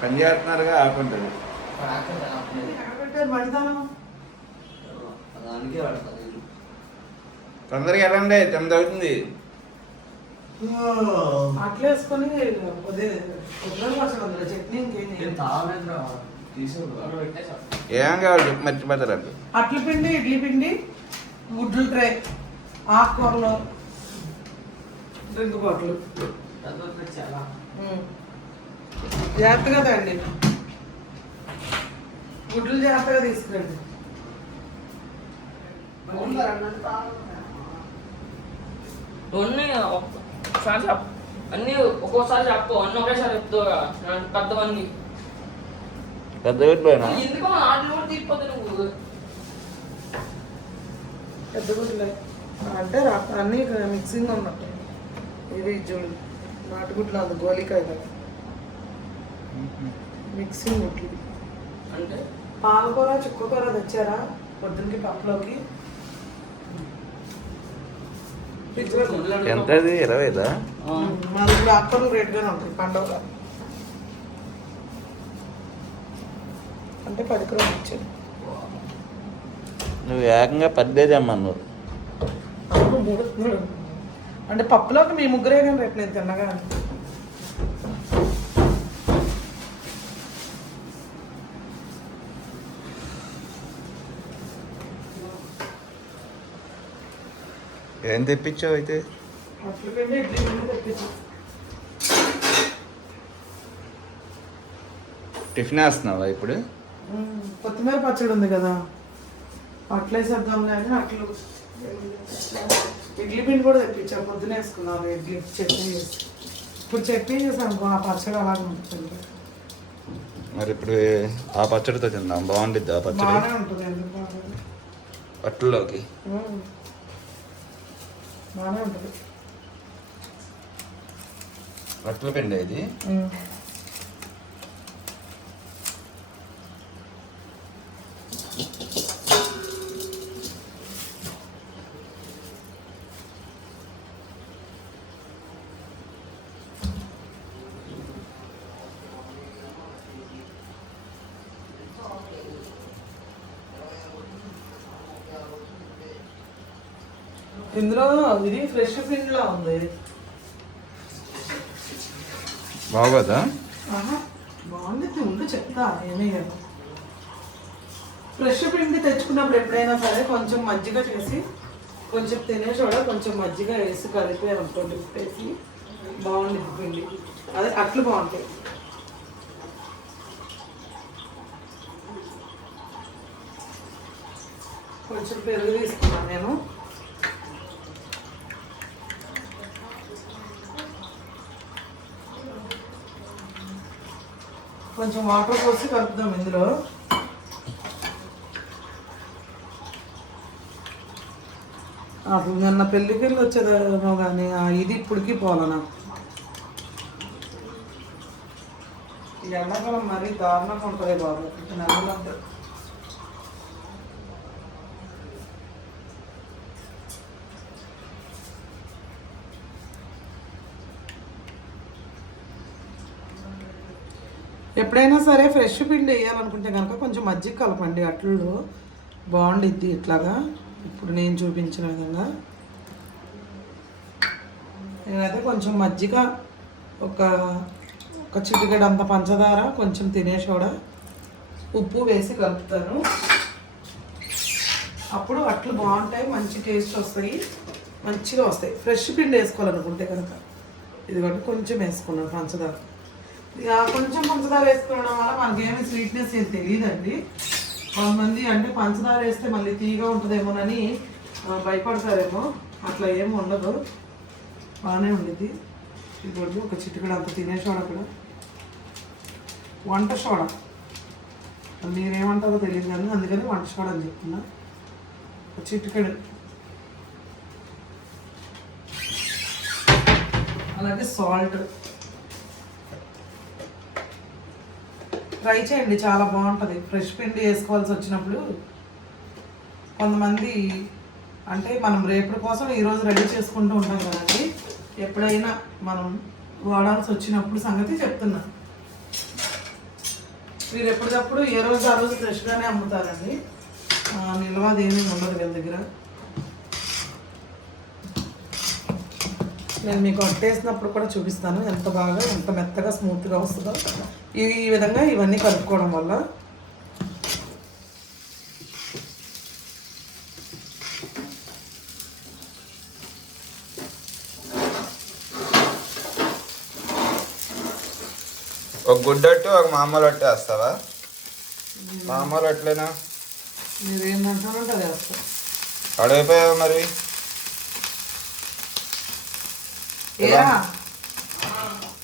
పని చేస్తున్నారుగా ఆకుంటుంది. తొందరగా వెళ్ళండి తొమ్మిది అవుతుంది. ఏం కావాలి మర్చిపోతారు అట్ల పిండి ఇడ్లీ పిండి గుడ్లు ట్రై ఆకుకూరలు డ్రింక్ బాటిల్ చాలా. జాగ్రత్తగా తండి. గుడ్లు జాగ్రత్తగా తీసుకురండి. ఒకసారి అన్నీ ఒక్కోసారి చెప్పు అన్నీ ఒకేసారి చెప్తావు పెద్దవన్నీ. పెద్ద పెట్టిపోయినా ఎందుకో ఆటలు కూడా తీసిపోతే నువ్వు? పెద్ద గుడ్లే. అంటే రా- అన్నీ మిక్సింగ్ ఉన్నట్టు. ఇది చూడు నాటుగుడ్లు అంత గోలికాయ కదా మిక్సింగ్ ఇది. అంటే? పాలకూర చుక్కకూర తెచ్చారా? పొద్దునకి పప్పులోకి. ఎంత అది ఇరవైదా? ఆ, మా దగ్గర ఆకుకూరలు రేట్గానే ఉంటాయి పండుగ. అంటే పది కూర ఇచ్చారు. నువ్వు ఏకంగా పద్దేది అమ్మను అంటే పప్పులోకి మీ ముగ్గురే కానీ రేపు నేను తిన్నగా ఏం తెప్పించావు అయితే? అట్ల టిఫిన్ వేస్తున్నావా ఇప్పుడు? కొత్తిమీర పచ్చడి ఉంది కదా. అట్లేసేద్దాం కానీ అట్లు ఇడ్లీ పిండి కూడా తెప్పించా. పొద్దున వేసుకున్నాను ఇడ్లీ. చట్నీ చేసి. ఇప్పుడు చట్నీ చేసాను అనుకో ఆ పచ్చడి అలాగే ఉంటుంది. మరి ఇప్పుడు ఆ పచ్చడితో తిందాం. బాగుండిద్ది ఆ పచ్చడి? అట్లలోకి. బాగానే ఉంటుంది. అట్ల పిండి ఇది? ఇందులో ఇది ఫ్రెష్ పిండిలా ఉంది. బాగోదా? బాగుంది. ఉండు చెప్తా ఏమీ కదా ఫ్రెష్ పిండి తెచ్చుకున్నప్పుడు ఎప్పుడైనా సరే కొంచెం మజ్జిగ చేసి కొంచెం తినేసోడ కొంచెం మజ్జిగ వేసి కలిపి అనుకోండి వేసి బాగుంది పిండి. అదే అట్లు బాగుంటాయి. కొంచెం పెరుగు తీసుకున్నాను నేను. కొంచెం వాటర్ పోసి కలుపుదాం ఇందులో. అప్పుడు నిన్న పెళ్ళికి వెళ్ళి వచ్చేదేమో కానీ ఇది ఇప్పటికి పోలే నాకు. ఎండాకాలం మరీ దారుణంగా ఉంటుంది బాబు. నెలలంతా ఎప్పుడైనా సరే ఫ్రెష్ పిండి వేయాలనుకుంటే కనుక కొంచెం మజ్జిగ కలపండి అట్లు బాగుండిద్ది ఇట్లాగా. ఇప్పుడు నేను చూపించిన విధంగా. నేనైతే కొంచెం మజ్జిగ ఒక ఒక చిటికెడు పంచదార కొంచెం తినేసోడ ఉప్పు వేసి కలుపుతాను. అప్పుడు అట్లు బాగుంటాయి మంచి టేస్ట్ వస్తాయి మంచిగా వస్తాయి. ఫ్రెష్ పిండి వేసుకోవాలనుకుంటే కనుక ఇదిగోండి కొంచెం వేసుకున్నాను పంచదార. ఇక కొంచెం పంచదార వేసుకోవడం వల్ల మనకేమి స్వీట్నెస్ ఏం తెలియదండి. కొంతమంది అంటే పంచదార వేస్తే మళ్ళీ తీగా ఉంటుందేమోనని భయపడతారేమో. అట్లా ఏమి ఉండదు. బాగానే ఉండిద్ది. ఇప్పుడు ఒక చిట్టుకడ అంత తినే సోడా కూడా. వంట సోడా. మీరేమంటారో తెలియదు కానీ అందుకని వంట సోడా అని చెప్తున్నా. ఒక చిటికెడు. అలాగే సాల్ట్. ట్రై చేయండి చాలా బాగుంటుంది. ఫ్రెష్ పిండి వేసుకోవాల్సి వచ్చినప్పుడు కొంతమంది అంటే మనం రేపటి కోసం ఈరోజు రెడీ చేసుకుంటూ ఉంటాం కదండి. ఎప్పుడైనా మనం వాడాల్సి వచ్చినప్పుడు సంగతి చెప్తున్నా. మీరు ఎప్పటికప్పుడు ఏ రోజు ఆ రోజు ఫ్రెష్గానే అమ్ముతారండి. ఆ, నిల్వ ఉండదు వీళ్ళ దగ్గర. నేను మీకు వట్టేసినప్పుడు కూడా చూపిస్తాను. ఎంత బాగా ఎంత మెత్తగా స్మూత్గా వస్తుందో. ఈ విధంగా ఇవన్నీ కలుపుకోవడం వల్ల ఒక గుడ్డట్టు ఒక మామూలు అట్టు వేస్తావా? మామూలు అట్లేనా మీరు ఏంటంటారంటే అది వేస్తాం అడైపోయావు మరి?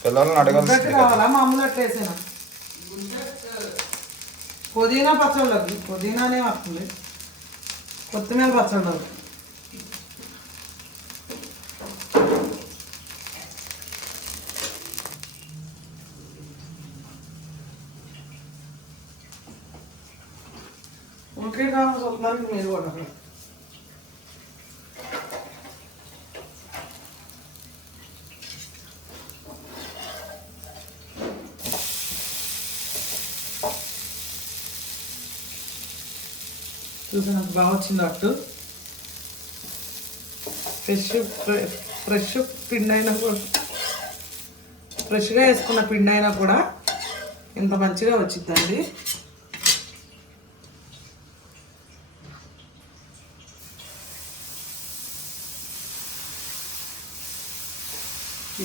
పిల్లల్ని మామూలు వేసేనా? పుదీనా పచ్చళ్ళకి పుదీనానే వస్తుంది. కొత్తిమీర పచ్చళ్ళు ఒకే కావాలి చూస్తున్నారు మీరు కూడా చూసాను నాకు బాగా వచ్చింది అట్టు. ఫ్రెష్ ఫ్రెష్ పిండి అయినా కూడా ఫ్రెష్గా వేసుకున్న పిండి అయినా కూడా ఇంత మంచిగా వచ్చిందండి.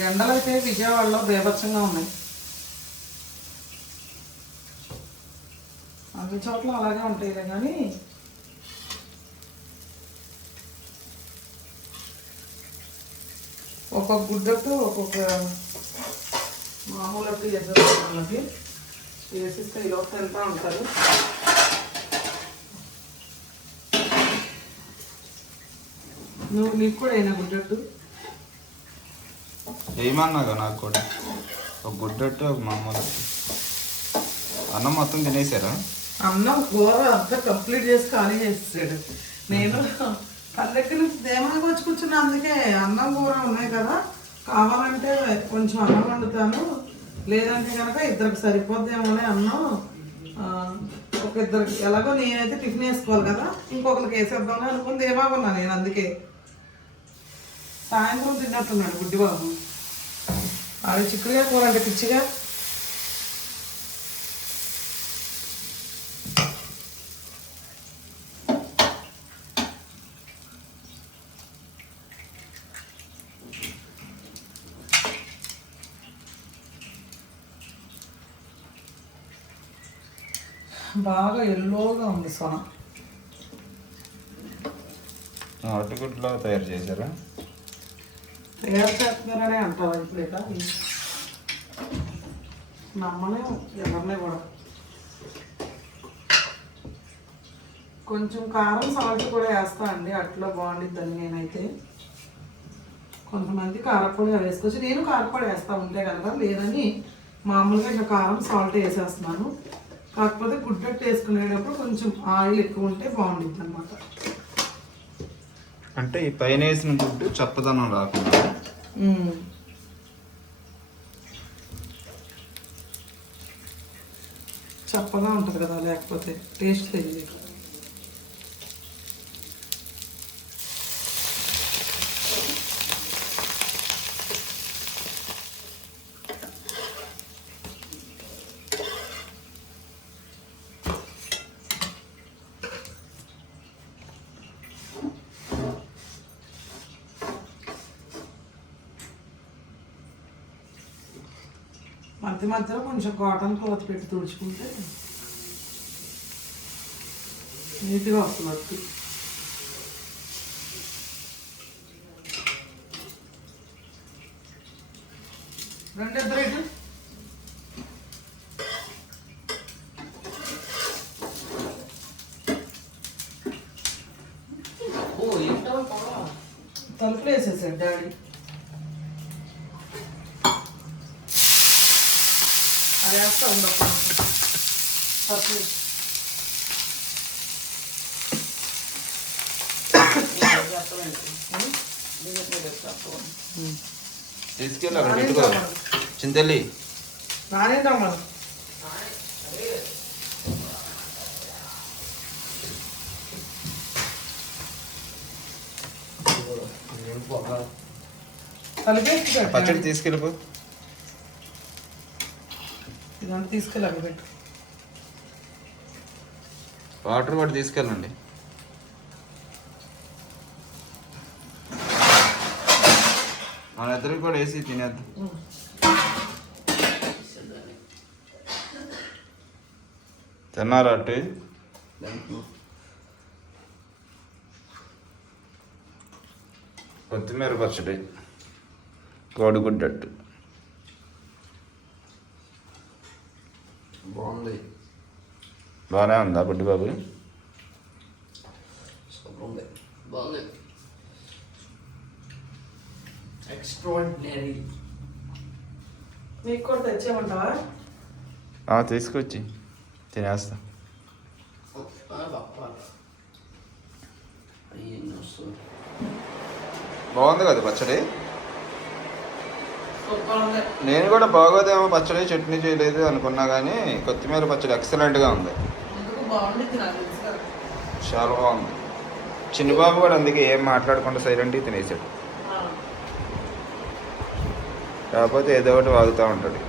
ఎండలు అయితే విజయవాడలో బీభత్సంగా ఉన్నాయి. అన్ని చోట్ల అలాగే ఉంటాయి కానీ ఒక్కొక్క గుడ్డకు ఒక్కొక్క మామూలు చేసేది వాళ్ళకి వేసిస్తే ఈ లోపు తింటూ ఉంటారు. నువ్వు నీకు కూడా అయినా గుడ్డట్టు ఏమన్నాగా నాకు కూడా? ఒక గుడ్డట్టు ఒక మామూలు. అన్నం మొత్తం తినేసారా? అన్నం కూర అంతా కంప్లీట్ చేసి ఖాళీ చేసేసాడు. నేను పని దగ్గర నుంచి దేమాగా వచ్చి కూర్చున్నా అందుకే అన్నం కూర ఉన్నాయి కదా. కావాలంటే కొంచెం అన్నం వండుతాను. లేదంటే కనుక ఇద్దరికి సరిపోద్దేమోనే అన్నం. ఒక ఇద్దరికి ఎలాగో నేనైతే టిఫిన్ వేసుకోవాలి కదా. ఇంకొకరికి వేసేద్దామని అనుకుంది ఏమాగున్నా నేను అందుకే. సాయంత్రం తిన్నట్టున్నాడు గుడ్డిబాబు. ఆడ చిక్కుడుగా కూర అంటే పిచ్చిగా. బాగా ఎల్లోగా ఉంది సొన. అట్టుగుడ్లో తయారు చేశారా? తయారు చేస్తున్నారనే అంటావా ఇప్పుడేట నమ్మలే ఎవరిని కూడా. కొంచెం కారం సాల్ట్ కూడా వేస్తా అండి. అట్లా బాగుండిద్దని నేనైతే. కొంతమంది కారపొడి వేసుకోవచ్చు. నేను కారపొడి వేస్తా ఉంటే కనుక. లేదని మామూలుగా ఇట్లా కారం సాల్ట్ వేసేస్తున్నాను. కాకపోతే గుడ్డట్టు వేసుకునేటప్పుడు కొంచెం ఆయిల్ ఎక్కువ ఉంటే బాగుండిద్ది అనమాట అంటే ఈ పైన వేసిన గుడ్డు చప్పదనం రాకుండా. చప్పగా ఉంటుంది కదా లేకపోతే టేస్ట్ తెలియదు. మధ్య మధ్యలో కొంచెం కాటన్ క్లాత్ పెట్టి తుడుచుకుంటే నీట్గా వస్తుంది అట్టు రెండు ఇద్దరు ఇటు. తలుపులు వేసేసాడు డాడీ. వేస్తూ ఉంది ఒక పప్పు తీసుకెళ్ళి అక్కడ పెట్టుకో చింతల్లి పచ్చడి తీసుకెళ్ళిపో. ఇదంతా తీసుకెళ్ళి అక్కడ పెట్టు. వాటర్ కూడా తీసుకెళ్ళండి. మన ఇద్దరికి కూడా వేసి తినేద్దాం. తిన్నారా అట్టి? కొత్తిమీర పచ్చడి. కోడిగుడ్డట్టు. బాగుంది. బాగానే ఉందా గుడ్డు బాబు? సూపర్ ఉంది బాగుంది. ఎక్స్ట్రాడినరీ నీకు కూడా తెచ్చేయమంటావా? ఆ, తీసుకొచ్చి. తినేస్తా. బాగుంది కదా పచ్చడి? నేను కూడా బాగోదేమో పచ్చడి చట్నీ చేయలేదు అనుకున్నా కానీ కొత్తిమీర పచ్చడి ఎక్సలెంట్గా ఉంది. చాలా బాగుంది. చిన్నబాబు కూడా అందుకే ఏం మాట్లాడకుండా సైలెంట్గా తినేసాడు. కాకపోతే ఏదో ఒకటి వాగుతూ ఉంటాడు